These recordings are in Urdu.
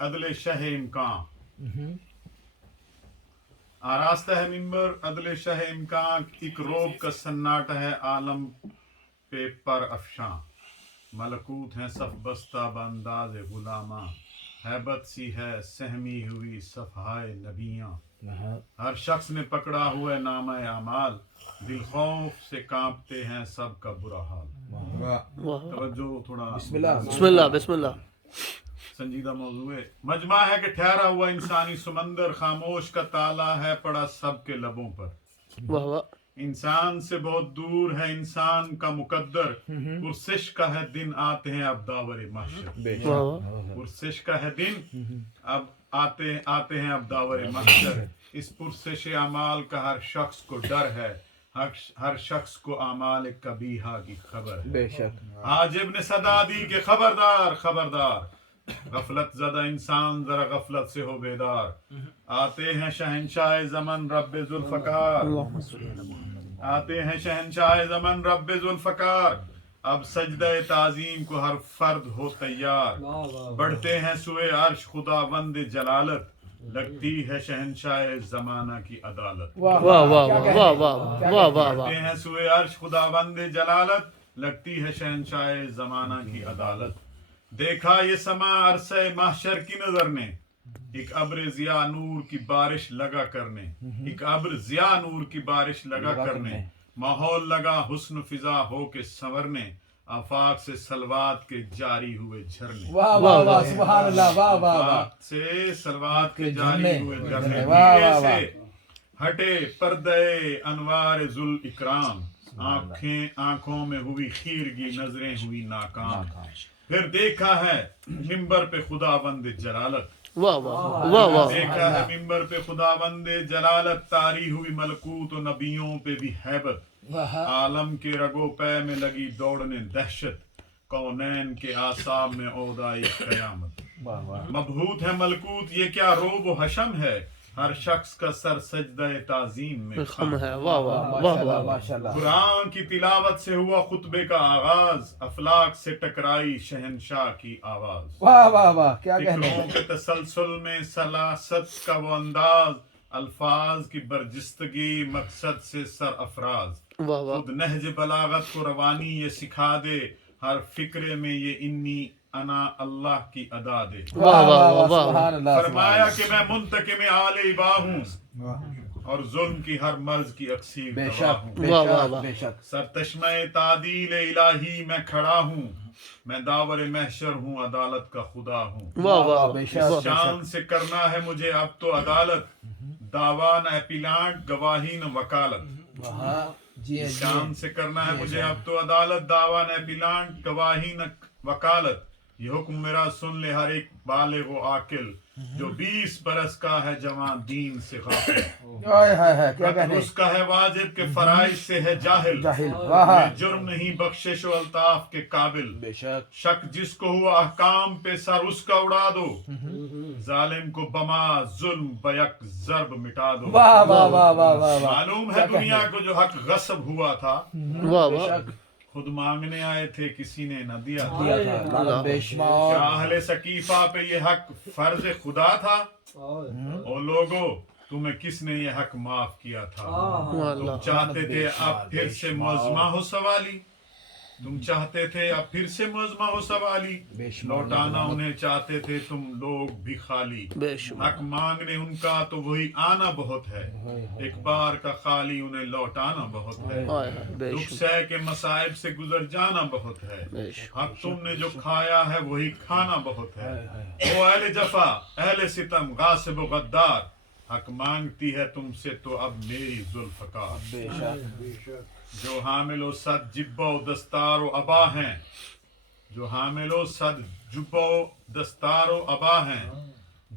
عدل شہ امکان آراستہ ہے ممبر عدل شہ امکان ایک روب کا سناٹا ہے عالم پہ پر افشاں ملکوت ہیں صف بستہ بانداز غلاماں ہیبت سی ہے سہمی ہوئی صفحائے نبیاں ہر شخص نے پکڑا ہوا ہے نامہ اعمال دل خوف سے کانپتے ہیں سب کا برا حال توجہ تھوڑا بسم اللہ سنجیدہ موضوع ہے مجمع ہے کہ ٹھہرا ہوا انسانی سمندر خاموش کا تالا ہے پڑا سب کے لبوں پر واہ واہ انسان سے بہت دور ہے انسان کا مقدر پرسش کا ہے دن آتے ہیں اب داور محشر واہ واہ پرسش کا ہے دن اب آتے ہیں اب داور محشر اس پرسش اعمال کا ہر شخص کو ڈر ہے ہر شخص کو اعمال کبیحہ کی خبر ہے بے شک عاجب نے صدا دی کہ خبردار خبردار غفلت زدہ انسان ذرا غفلت سے ہو بیدار آتے ہیں شہنشاہ زمن رب ذوالفقار آتے ہیں شہنشاہ زمن رب ذوالفقار اب سجدہ تعظیم کو ہر فرد ہو تیار بڑھتے ہیں سوئے عرش خدا بند جلالت لگتی ہے شہنشاہ زمانہ کی عدالت واہ واہ واہ واہ واہ واہ بڑھتے ہیں سوئے عرش خدا بند جلالت لگتی ہے شہنشاہ زمانہ کی عدالت دیکھا یہ سما عرصہ محشر کی نظر نے ایک ابر ضیا نور کی بارش لگا کرنے ایک ابر ضیا نور کی بارش لگا کرنے ماحول لگا حسن فضا ہو کے سنورنے آفاق سے سلوات کے جاری ہوئے جھرنے واہ واہ واہ سبحان اللہ واہ واہ واہ آفاق سے سلوات کے جاری ہوئے جھرنے واہ دیے واہ سے ہٹے پردے انوار ذل اکرام آنکھوں میں ہوئی خیرگی نظریں ہوئی ناکام پھر دیکھا ہے ممبر پہ خدا بند جلالت واہ واہ واہ واہ دیکھا ہے ممبر پہ خدا بند جلالت طاری ہوئی ملکوت و نبیوں پہ بھی ہیبت عالم کے رگو پے میں لگی دوڑنے دہشت کونین کے اعصاب میں اودائی قیامت مبہوت ہے ملکوت یہ کیا روب و حشم ہے ہر شخص کا سر سجدہ تعظیم میں خم ہے واہ واہ واہ واہ ماشاءاللہ قرآن کی تلاوت سے ہوا خطبے کا آغاز افلاک سے ٹکرائی شہنشاہ کی آواز واہ واہ واہ کیا کہنے فکروں کے تسلسل میں سلاست کا وہ انداز الفاظ کی برجستگی مقصد سے سر افراز واہ واہ خود نہج بلاغت کو روانی یہ سکھا دے ہر فکرے میں یہ انی انا اللہ کی ادا دے واہ واہ واہ سبحان اللہ فرمایا کہ میں منتقم آل ابا ہوں اور ظلم کی ہر مرض کی اکسیر بے دوا شک ہوں بے واہ واہ شک واہ بے شک سرتشمہ تعدیل الہی میں کھڑا ہوں میں داور محشر ہوں عدالت کا خدا ہوں واہ واہ بے اس شک شان سے کرنا ہے مجھے اب تو عدالت دعویٰ نہ اپیلانٹ گواہی نہ وکالت جی اس شان سے کرنا ہے مجھے اب تو عدالت دعویٰ نہ اپیلانٹ گواہی نہ وکالت یہ حکم میرا سن لے ہر ایک بالغ و عاقل جو 20 برس کا ہے جوان دین سے غافل ہائے ہائے ہائے کیا کہنے اس کا ہے واجب کے فرائض سے ہے جاہل جاہل واہ یہ جرم نہیں بخشش و الطاف کے قابل بے شک شک جس کو ہوا احکام پہ سر اس کا اڑا دو ظالم کو بما ظلم بیک ضرب مٹا دو واہ واہ واہ واہ واہ واہ معلوم ہے دنیا کو جو حق غصب ہوا تھا واہ واہ خود مانگنے آئے تھے کسی نے نہ دیا تھا دیا تھا لعنت بے شمار کیا اہل سقیفہ پہ یہ حق فرض خدا تھا او لوگو تمہیں کس نے یہ حق معاف کیا تھا تم چاہتے تھے اب پھر سے معظمہ ہو سوالی تم چاہتے تھے اب پھر سے معظمہ ہو سوالی لوٹانا انہیں چاہتے تھے تم لوگ بھی خالی بے شمار حق مانگنے ان کا تو وہی آنا بہت ہے ایک بار کا خالی انہیں لوٹانا بہت ہے ہائے ہائے بے دکھ شمار سہ کے مصائب سے گزر جانا بہت ہے بے شمار اب تم نے جو کھایا ہے وہی کھانا بہت ہے او اہل جفا اہل ستم غاصب و غدار حق مانگتی ہے تم سے تو اب میری ذوالفقار بے شک جو حامل و صد جبہ و دستار و عبا ہیں جو حامل و صد جبہ و دستار و عبا ہیں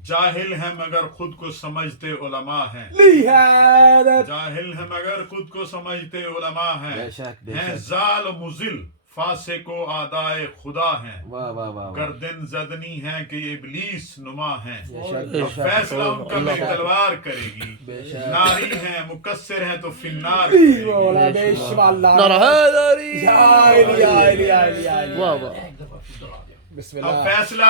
جاہل ہیں مگر خود کو سمجھتے علماء ہیں جاہل ہیں مگر خود کو سمجھتے علماء ہیں بے شک بے ہیں شک زال و مزل فاسق و آدائے خدا ہیں واہ واہ واہ گردن زدنی ہیں کہ یہ ابلیس نما ہیں بے شک اب بے شک فیصلہ ان کا میں تلوار کرے گی بے شک ناری ہیں مقصر ہیں تو فنار مولا بے شمار اللہ نعرہ حیدری یا علی یا علی یا علی یا علی واہ واہ بسم اب اللہ فیصلہ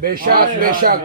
بے شک بے شک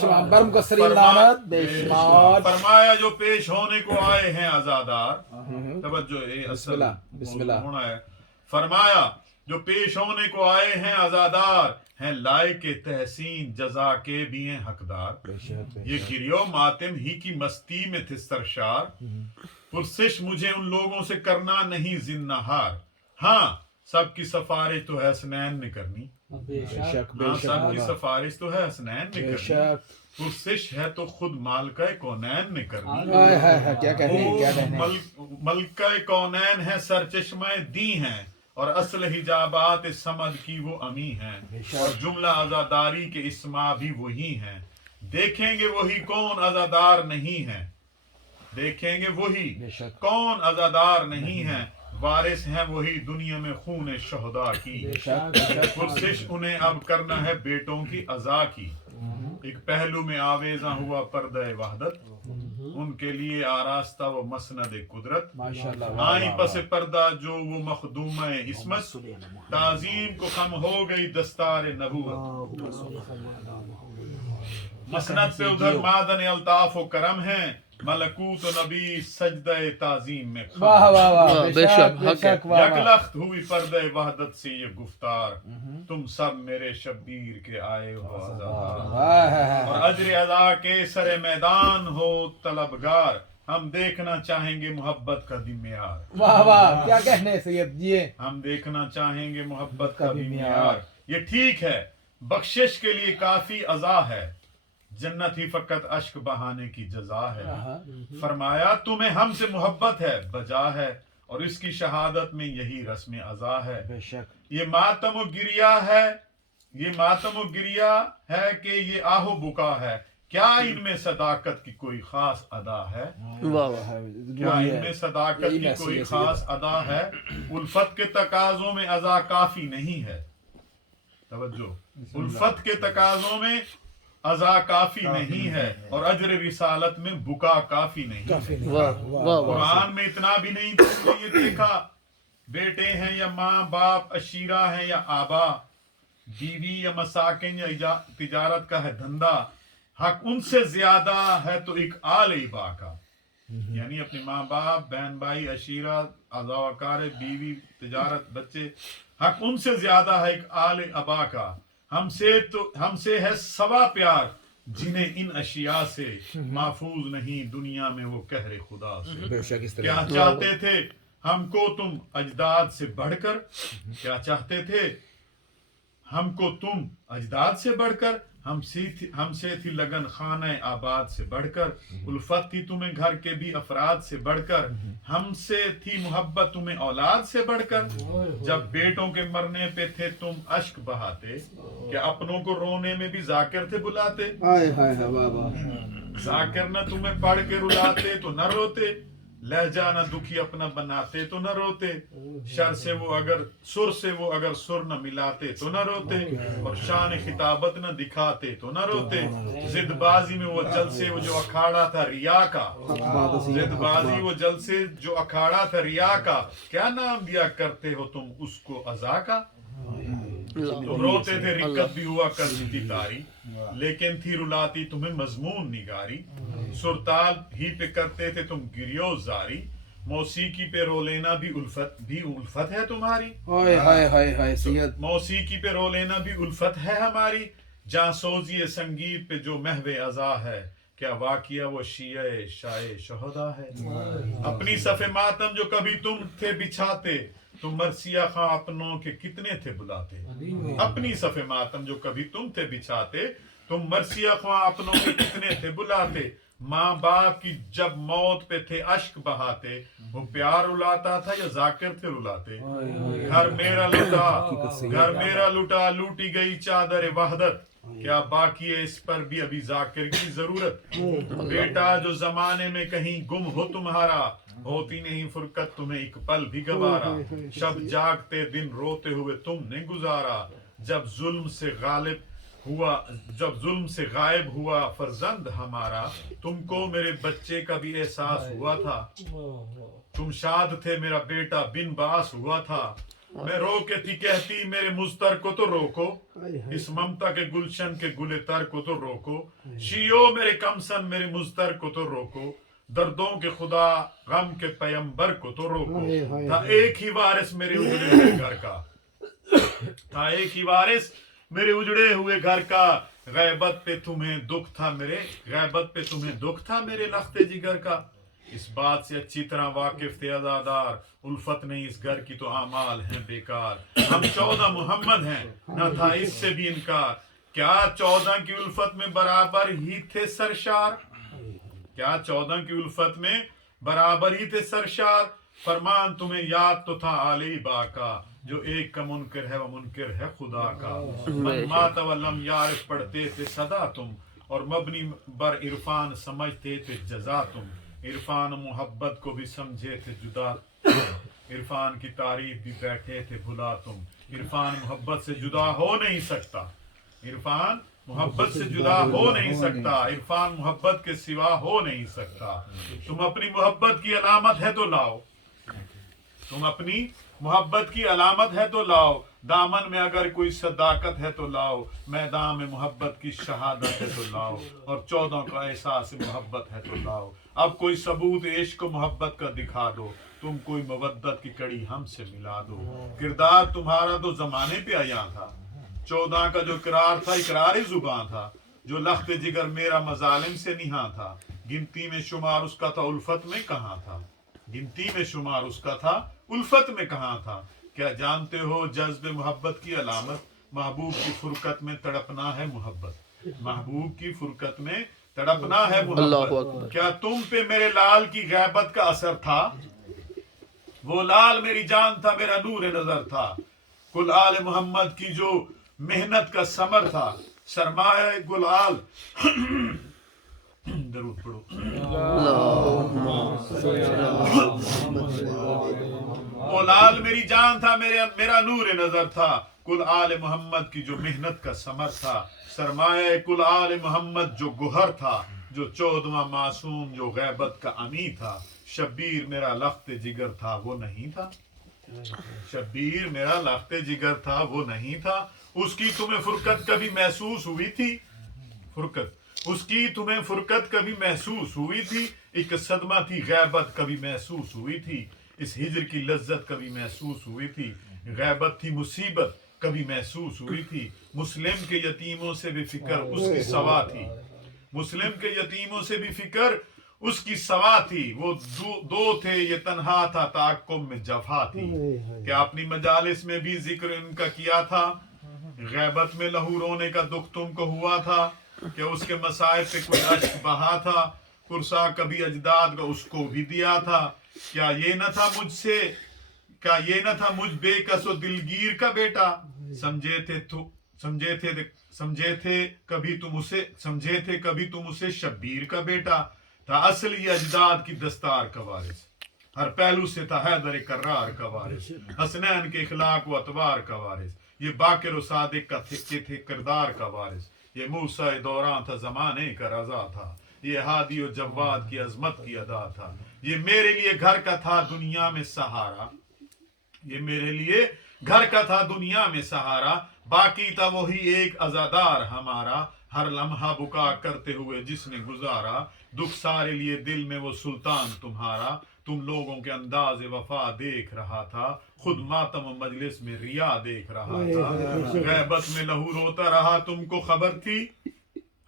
شمار برم کو سری لعنت بے شمار فرمایا جو پیش ہونے کو آئے ہیں آزادار توجہ بسم اللہ بسم اللہ ہونا ہے فرمایا جو پیش ہونے کو آئے ہیں آزادار ہیں لائق تحسین جزا کے بھی ہیں حقدار بے شک بے یہ گریو ماتم ہی کی مستی میں تھے سرشار پرسش مجھے ان لوگوں سے کرنا نہیں زنہار ہاں سب کی سفارش تو ہے حسنین نے کرنی بے شک بے ہاں سب کی شک سفارش تو ہے حسنین نے بے کرنی شک پرسش ہے تو خود مالکہ کونین نے کرنی ہائے ہائے ہائے کیا کہنے ہیں کیا کہنے ہیں ملکہ کونین ہے سرچشمہ دی ہیں اور اصل حجابات سمد کی وہ امی ہیں اور جملہ عزاداری کے اسما بھی وہی ہیں دیکھیں گے وہی کون عزادار نہیں ہیں دیکھیں گے وہی بے شک کون عزادار نہیں ہیں وارث ہیں وہی دنیا میں خون شہداء کی بے شک بے شک پرسش انہیں اب کرنا ہے بیٹوں کی عزا کی ایک پہلو میں آویزاں ہوا پردہ وحدت ان کے لیے آراستہ و مسند قدرت ماشاءاللہ آئی پس پردہ جو وہ مخدومہ عصمت تعظیم کو خم ہو گئی دستار نبوت مسند پہ ادھر معدن الطاف و کرم ہیں ملکوت و نبی سجدہ تعظیم میں خم واہ واہ واہ واہ، بے بے شک شک، بے حق ہے۔ شک واہ یک واہ لخت ہوئی پردہ وحدت سے یہ گفتار تم سب میرے شبیر کے آئے ہو آزادار واہ اور اجر ادا کے سر میدان ہو طلبگار ہم دیکھنا چاہیں گے محبت کا بھی معیار واہ واہ کیا کہنے ہیں سید جی ہم دیکھنا چاہیں گے محبت کا بھی معیار یہ ٹھیک ہے بخشش کے لیے کافی عزا ہے جنت ہی فقط اشک بہانے کی جزا ہے فرمایا تمہیں ہم سے محبت ہے بجا ہے اور اس کی شہادت میں یہی رسم عزا ہے بے شک یہ ماتم و گریا ہے یہ ماتم و گریا ہے کہ یہ آہ و بکا ہے کیا ان میں صداقت کی کوئی خاص ادا ہے واہ واہ کیا ان میں صداقت کی کوئی خاص ادا ہے الفت کے تقاضوں میں عزا کافی نہیں ہے توجہ الفت کے تقاضوں میں عزا کافی نہیں ہے اور اجر رسالت میں بکا کافی نہیں کافی ہے نہیں واہ واہ واہ قرآن میں اتنا بھی نہیں تم نے یہ دیکھا بیٹے ہیں یا ماں باپ عشیرہ ہیں یا آبا بیوی یا مساکن یا تجارت کا ہے دھندا حق ان سے زیادہ ہے تو ایک آل ابا کا یعنی اپنے ماں باپ بہن بھائی عشیرہ عزاوکار بیوی تجارت بچے حق ان سے زیادہ ہے ایک آل ابا کا ہم سے ہے سوا پیار جنہیں ان اشیاء سے محفوظ نہیں دنیا میں وہ قہر خدا سے بے شک اس کیا طرح چاہتے تھے ہم کو تم اجداد سے بڑھ کر کیا چاہتے تھے ہم کو تم اجداد سے بڑھ کر ہم سے تھی لگن خانہ آباد سے بڑھ کر الفت تھی تمہیں گھر کے بھی افراد سے بڑھ کر ہم سے تھی محبت تمہیں اولاد سے بڑھ کر جب بیٹوں کے مرنے پہ تھے تم اشک بہاتے کہ اپنوں کو رونے میں بھی ذاکر تھے بلاتے ہائے ہائے ہائے واہ واہ ذاکر نہ تمہیں پڑھ کے رلاتے تو نہ روتے لہجہ نہ دکھی اپنا بناتے تو نہ روتے شر سے وہ اگر سر نہ ملاتے تو نہ روتے اور شان خطابت نہ دکھاتے تو نہ روتے زد بازی میں وہ جلسے وہ جو اکھاڑا تھا ریا کا زد بازی وہ جلسے جو اکھاڑا تھا ریا کا کیا نام دیا کرتے ہو تم اس کو عزا کا تم روتے تھے رکت بھی ہوا کرتی تھی تاری لیکن تھی رلاتی تمہیں مضمون نگاری سرتال ہی پہ کرتے تھے تم گریو زاری موسیقی پہ رو لینا بھی الفت ہے تمہاری ہائے ہائے ہائے ہائے سید موسیقی پہ رو لینا بھی الفت ہے ہماری جہاں سوزی سنگیت پہ جو محو عزا ہے کیا واقعہ وہ شیعہ شائع شہدا ہے اپنی صف ماتم جو کبھی تم تھے بچھاتے تم مرثیہ خاں اپنوں کے کتنے تھے بلاتے اپنی صف ماتم جو کبھی تم تھے بچھاتے تم مرثیہ خواہ اپنوں کے کتنے تھے بلاتے ماں باپ کی جب موت پہ تھے اشک بہاتے، وہ پیار رلاتا تھا یا ذاکر تھے رلاتے؟ گھر میرا لٹا لوٹی گئی چادر وحدت، کیا باقی ہے اس پر بھی ابھی ذاکر کی ضرورت؟ بیٹا جو زمانے میں کہیں گم ہو تمہارا، ہوتی نہیں فرقت تمہیں ایک پل بھی گوارا، شب جاگتے دن روتے ہوئے تم نے گزارا، جب ظلم سے غائب ہوا فرزند ہمارا، تم کو میرے بچے کا بھی احساس ہوا تھا، تم شاد تھے میرا بیٹا بن باس ہوا تھا، میں رو کے تھی کہتی میرے مضطر کو تو روکو، اس ممتا کے گلشن کے گل تر کو تو روکو، شیو میرے کمسن میرے مضطر کو تو روکو، دردوں کے خدا غم کے پیمبر کو تو روکو، تھا ایک ہی وارث میرے اجڑے ہوئے گھر کا، تھا ایک ہی وارث میرے اجڑے ہوئے گھر کا، غیبت پہ تمہیں دکھ تھا میرے لخت جگر کا، اس بات سے اچھی طرح واقف تھے عزادار، الفت نہیں اس گھر کی تو اعمال ہیں بیکار، ہم 14 محمد ہیں نہ تھا اس سے بھی انکار، کیا 14 کی الفت میں برابر ہی تھے سرشار، کیا 14 کی الفت میں برابر ہی تھے سرشار، فرمان تمہیں یاد تو تھا علی با کا، جو ایک کا منکر ہے وہ منکر ہے خدا کا، من مات ولم یعرف پڑھتے تھے صدا تم، اور مبنی بر عرفان سمجھتے تھے جزا تم، عرفان محبت کو بھی سمجھے تھے جدا، عرفان کی تعریف بھی بیٹھے تھے بھلا تم، عرفان محبت سے جدا ہو نہیں سکتا، عرفان محبت سے جدا ہو نہیں سکتا، عرفان محبت کے سوا ہو نہیں سکتا، تم اپنی محبت کی علامت ہے تو لاؤ، تم اپنی محبت کی علامت ہے تو لاؤ، دامن میں اگر کوئی صداقت ہے تو لاؤ، میدان میں محبت کی شہادت ہے تو لاؤ، اور 14 کا احساس محبت ہے تو لاؤ، اب کوئی ثبوت عشق و محبت کا دکھا دو، تم کوئی مودت کی کڑی ہم سے ملا دو، کردار تمہارا تو زمانے پہ عیاں تھا، 14 کا جو قرار تھا اقرار زباں تھا، جو لخت جگر میرا مظالم سے نہاں تھا، گنتی میں شمار اس کا تھا الفت میں کہاں تھا، گنتی میں شمار اس کا تھا الفت میں کہاں تھا، کیا جانتے ہو جذب محبت کی علامت، محبوب کی فرقت میں تڑپنا ہے محبت، محبوب کی فرقت میں تڑپنا ہے محبت، کیا تم پہ میرے لال کی غیبت کا اثر تھا، وہ لال میری جان تھا میرا نور نظر تھا، کل آل محمد کی جو محنت کا ثمر تھا، سرمایہ گل آل درود پڑھو، وہ لال میری جان تھا میرا نور نظر تھا، کل آل محمد کی جو محنت کا ثمر تھا، سرمایہ کل آل محمد جو گوہر تھا، جو 14واں معصوم جو غیبت کا امی تھا، شبیر میرا لخت جگر تھا وہ نہیں تھا، شبیر میرا لخت جگر تھا وہ نہیں تھا، اس کی تمہیں فرقت کبھی محسوس ہوئی تھی، فرقت اس کی تمہیں فرقت کبھی محسوس ہوئی تھی، ایک صدمہ تھی غیبت کبھی محسوس ہوئی تھی، اس ہجر کی لذت کبھی محسوس ہوئی تھی، غیبت تھی مصیبت کبھی محسوس ہوئی تھی، مسلم کے یتیموں سے بھی فکر اس کی سوا تھی، مسلم کے یتیموں سے بھی فکر اس کی سوا تھی، وہ دو تھے یہ تنہا تھا تعقب میں جفا تھی، کیا اپنی مجالس میں بھی ذکر ان کا کیا تھا، غیبت میں لہو رونے کا دکھ تم کو ہوا تھا، کہ اس کے مصائب پہ کوئی اشک بہا تھا، کرسا کبھی اجداد کا اس کو بھی دیا تھا، کیا یہ نہ تھا مجھ بے کس و دلگیر کا بیٹا، سمجھے تھے کبھی تم اسے شبیر کا بیٹا، تھا اصلی اجداد کی دستار کا وارث، ہر پہلو سے تھا حیدر کرار کا وارث، حسنین کے اخلاق و اطوار کا وارث، یہ باقر و صادق کے تھے کردار کا وارث، یہ موسیٰ دوران تھا زمانے کا رضا تھا، یہ ہادی و جواد کی عظمت کی ادا تھا، یہ میرے لیے گھر کا تھا دنیا میں سہارا، یہ میرے لیے گھر کا تھا دنیا میں سہارا، باقی تھا وہی ایک عزادار ہمارا، ہر لمحہ بکا کرتے ہوئے جس نے گزارا، دکھ سارے لیے دل میں وہ سلطان تمہارا، تم لوگوں کے انداز وفا دیکھ رہا تھا، خود ماتم و مجلس میں ریا دیکھ رہا تھا، غیبت میں لہو روتا رہا تم کو خبر تھی،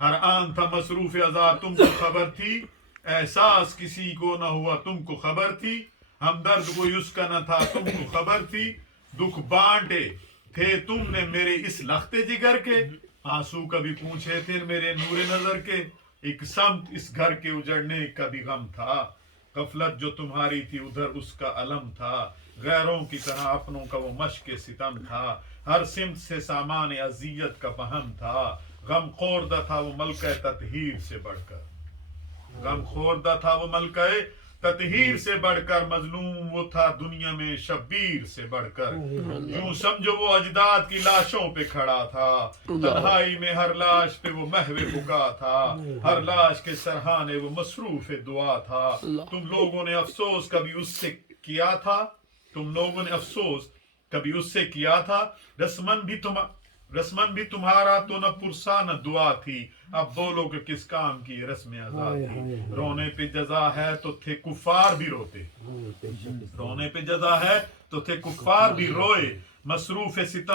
ہر آن تھا مصروف عذاب تم کو خبر تھی، احساس کسی کو نہ ہوا تم کو خبر تھی، ہمدرد کوئی اس کا نہ تھا تم کو خبر تھی، دکھ بانٹے تھے تم نے میرے اس لخت جگر کے، آنسو کبھی پوچھے تھے میرے نور نظر کے، ایک سمت اس گھر کے اجڑنے کا بھی غم تھا، غفلت جو تمہاری تھی ادھر اس کا علم تھا، غیروں کی طرح اپنوں کا وہ مشق ستم تھا، ہر سمت سے سامان اذیت کا فہم تھا، غم خوردہ تھا وہ ملکہ تطہیر سے بڑھ کر، غم خوردہ تھا وہ ملکہ تطہیر سے بڑھ کر، مظلوم وہ تھا دنیا میں شبیر سے بڑھ کر، یوں سمجھو وہ اجداد کی لاشوں پہ کھڑا تھا، تنہائی میں ہر لاش پہ وہ محو بکا تھا، ہر لاش کے سرہانے وہ مصروف دعا تھا، تم لوگوں نے افسوس کبھی اس سے کیا تھا، تم لوگوں نے افسوس کبھی اس سے کیا تھا، رسمن بھی تمہارا تو نہ پرسا نہ دعا تھی، اب بولو کہ کس کام کی یہ رسم ازا تھی، رونے پہ جزا ہے تو تھے کفار بھی روتے، رونے پہ جزا ہے تو تھے کفار بھی روئے، مصروف ستم